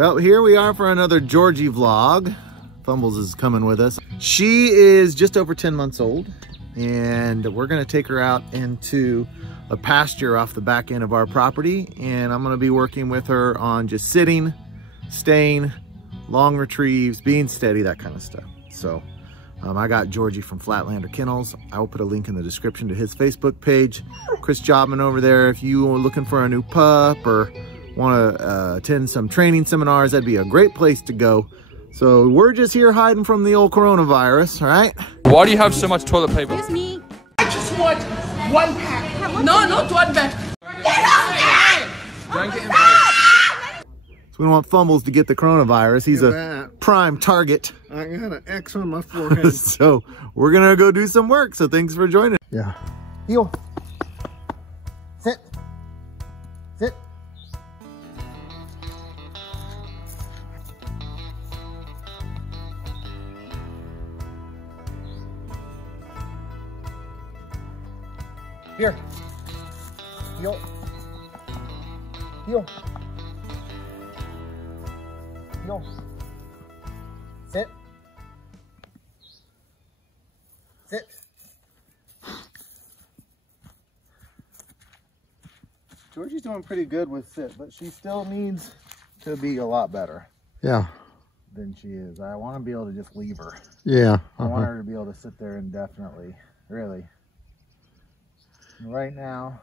Well, here we are for another Georgie vlog. Fumbles is coming with us. She is just over 10 months old, and we're gonna take her out into a pasture off the back end of our property, and I'm gonna be working with her on just sitting, staying, long retrieves, being steady, that kind of stuff. So I got Georgie from Flatlander Kennels. I will put a link in the description to his Facebook page. Chris Jobman over there. If you are looking for a new pup or want to attend some training seminars, that'd be a great place to go. So we're just here hiding from the old coronavirus, all right? Why do you have so much toilet paper? Excuse me. I just want one pack. No, not one pack. Get off Don't get involved. So we don't want Fumbles to get the coronavirus. He's a prime target. I got an X on my forehead. So we're gonna go do some work. So thanks for joining. Yeah. Heel. Sit. Sit. Here. Heel. Heel. Heel. Sit. Sit. Georgie's doing pretty good with sit, but she still needs to be a lot better. Yeah. Than she is. I want to be able to just leave her. Yeah. I want her to be able to sit there indefinitely, really. And right now,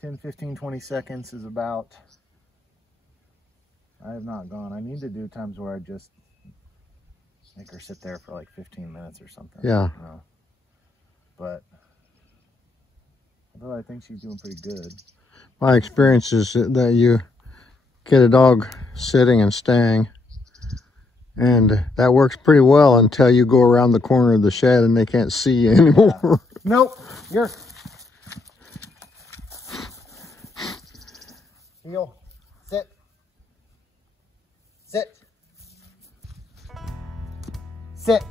10, 15, 20 seconds is about, I have not gone. I need to do times where I just make her sit there for like 15 minutes or something. Yeah. You know? But, although I think she's doing pretty good. My experience is that you get a dog sitting and staying, and that works pretty well until you go around the corner of the shed and they can't see you anymore. Yeah. Nope. You're. Heel. Sit. Sit. Sit.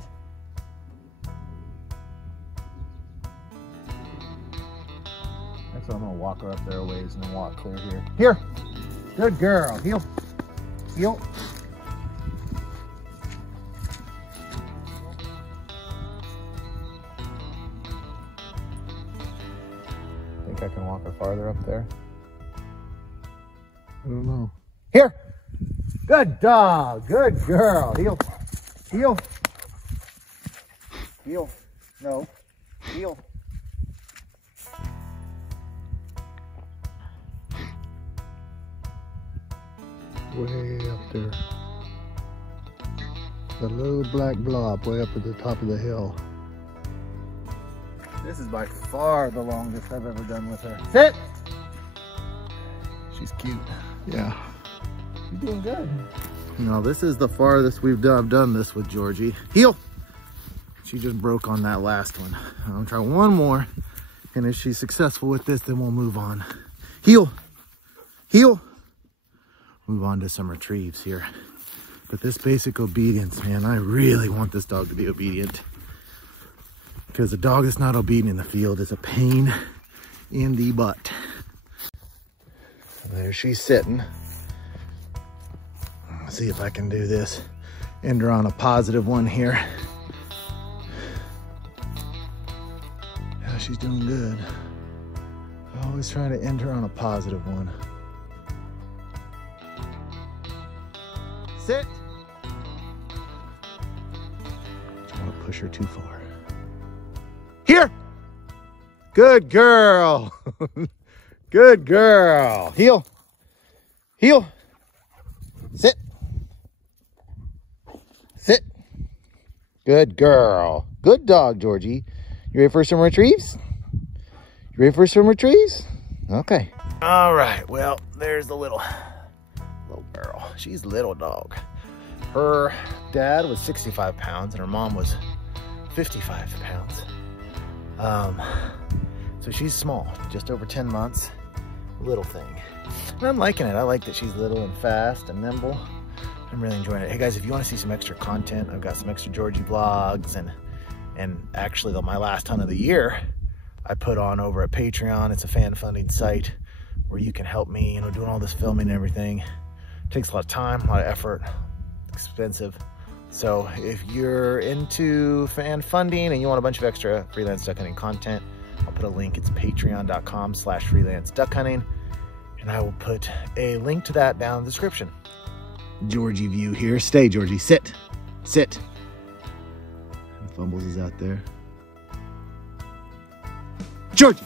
Next I'm gonna walk her up there a ways and then walk clear here. Here. Good girl. Heel. Heel. Think I can walk her farther up there? I don't know. Here. Good dog. Good girl. Heel. Heel. Heel. No. Heel. Way up there. The little black blob way up at the top of the hill. This is by far the longest I've ever done with her. Sit! She's cute. Yeah. She's doing good. You know, this is the farthest we've done. I've done this with Georgie. Heel! She just broke on that last one. I'm gonna try one more. And if she's successful with this, then we'll move on. Heel! Heel! Move on to some retrieves here. But this basic obedience, man, I really want this dog to be obedient. Because a dog that's not obedient in the field is a pain in the butt. There she's sitting. Let's see if I can do this. End her on a positive one here. Yeah, she's doing good. Always trying to end her on a positive one. Sit. Don't want to push her too far. Here. Good girl. Good girl. Heel. Heel. Sit. Sit. Good girl. Good dog, Georgie. You ready for some retrieves? You ready for some retrieves? Okay. All right. Well, there's the little girl. She's a little dog. Her dad was 65 pounds and her mom was 55 pounds. So she's small, just over 10 months, little thing. And I'm liking it. I like that she's little and fast and nimble. I'm really enjoying it. Hey guys, if you want to see some extra content, I've got some extra Georgie vlogs and actually my last hunt of the year, I put on over at Patreon. It's a fan funding site where you can help me, doing all this filming and everything Takes a lot of time, a lot of effort, expensive. So if you're into fan funding and you want a bunch of extra freelance duck hunting content, I'll put a link. It's patreon.com/freelance duck hunting. And I will put a link to that down in the description. Georgie view here. Stay, Georgie. Sit. Sit. And Fumbles is out there. Georgie!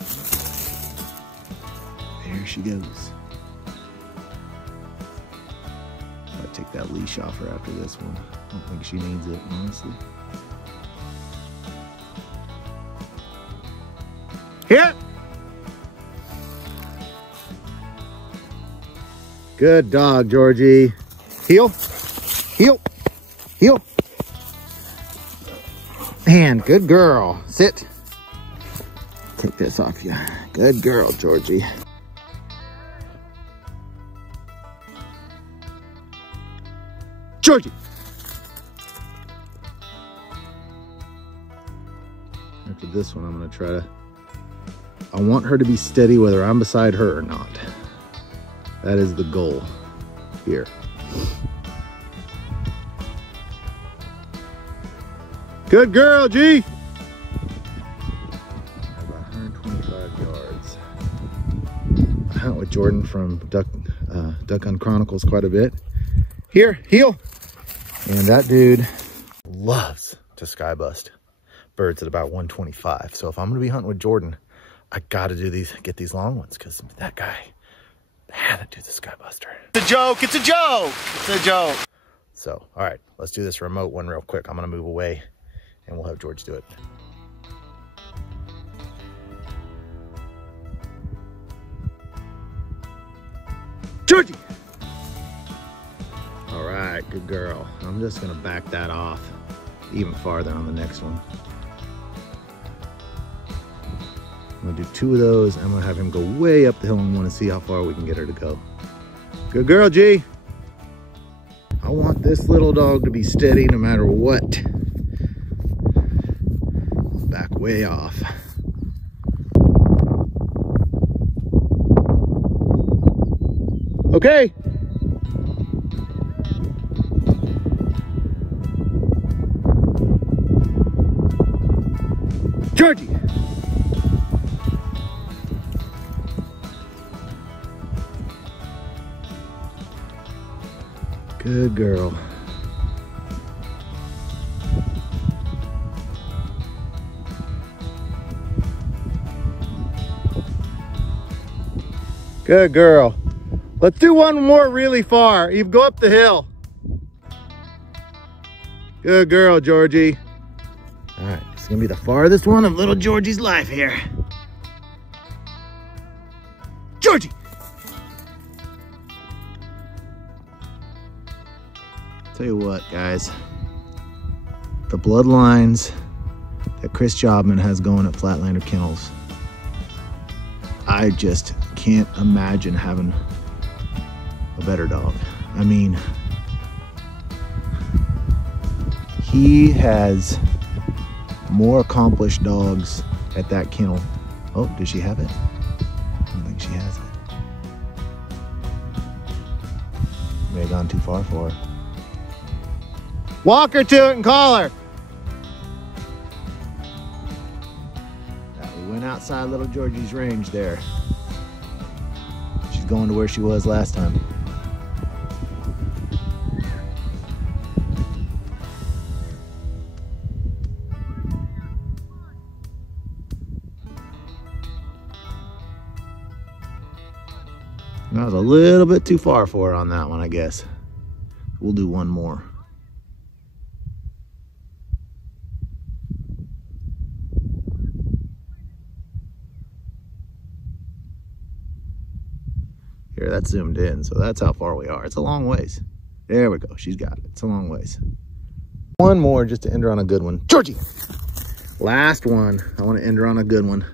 There she goes. I'll take that leash off her after this one. I don't think she needs it, honestly. Here! Good dog, Georgie. Heel, heel, heel. And good girl. Sit. Take this off you. Good girl, Georgie. Georgie. After this one, I'm gonna try to, I want her to be steady whether I'm beside her or not. That is the goal here. Good girl, G. About 125 yards. I hunt with Jordan from Duck Hunt Chronicles quite a bit. Here, heel. And that dude loves to skybust birds at about 125. So if I'm gonna be hunting with Jordan, I gotta do these, get these long ones, because that guy had to do the skybuster. It's a joke, it's a joke, it's a joke. So, all right, let's do this remote one real quick. I'm gonna move away and we'll have George do it. Georgie! All right, good girl. I'm just gonna back that off even farther on the next one. I'm gonna do 2 of those. I'm gonna have him go way up the hill and want to see how far we can get her to go. Good girl, G. I want this little dog to be steady no matter what. Back way off. Okay. Georgie. Good girl. Good girl. Let's do one more really far. You go up the hill. Good girl, Georgie. All right, it's gonna be the farthest one of little Georgie's life here. Georgie! Tell you what, guys, the bloodlines that Chris Jobman has going at Flatlander Kennels, I just can't imagine having a better dog. I mean, he has more accomplished dogs at that kennel. Oh, does she have it? I don't think she has it. May have gone too far for her. Walk her to it and call her. We went outside little Georgie's range there. She's going to where she was last time. That was a little bit too far for her on that one, I guess. We'll do one more. Here, that's zoomed in, so that's how far we are. It's a long ways. There we go. She's got it. It's a long ways. One more just to end her on a good one. Georgie! Last one. I want to end her on a good one.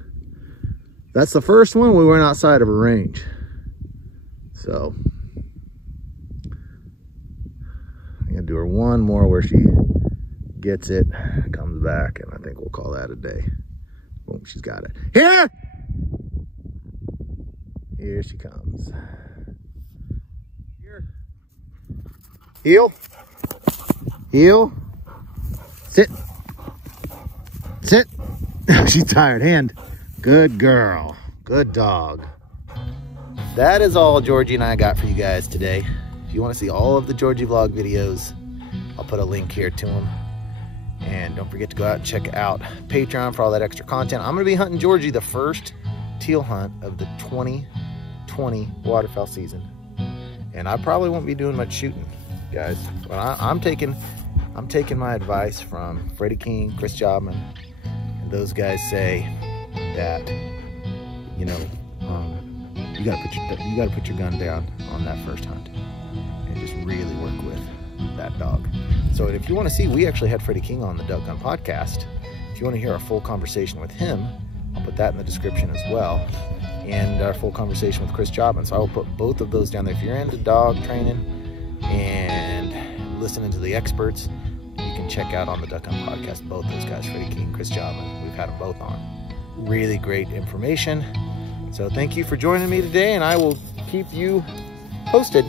That's the first one we went outside of her range. So, I'm going to do her one more where she gets it, comes back, and I think we'll call that a day. Boom, she's got it. Here! Here she comes. Here. Heel. Heel. Sit. Sit. She's tired. Hand. Good girl. Good dog. That is all Georgie and I got for you guys today. If you want to see all of the Georgie vlog videos, I'll put a link here to them. And don't forget to go out and check out Patreon for all that extra content. I'm going to be hunting Georgie the first teal hunt of the 2020 waterfowl season. And I probably won't be doing much shooting, guys. But I'm taking my advice from Freddy King, Chris Jobman, and those guys say that, you know, you gotta put your gun down on that first hunt and just really work with that dog. So if you want to see, we actually had Freddy King on the Duck Gun podcast. If you want to hear our full conversation with him, I'll put that in the description as well. And our full conversation with Chris Jobman. So I will put both of those down there. If you're into dog training and listening to the experts, you can check out on the Duck Gun podcast both those guys, Freddy King, Chris Jobman. We've had them both on. Really great information. So thank you for joining me today, and I will keep you posted.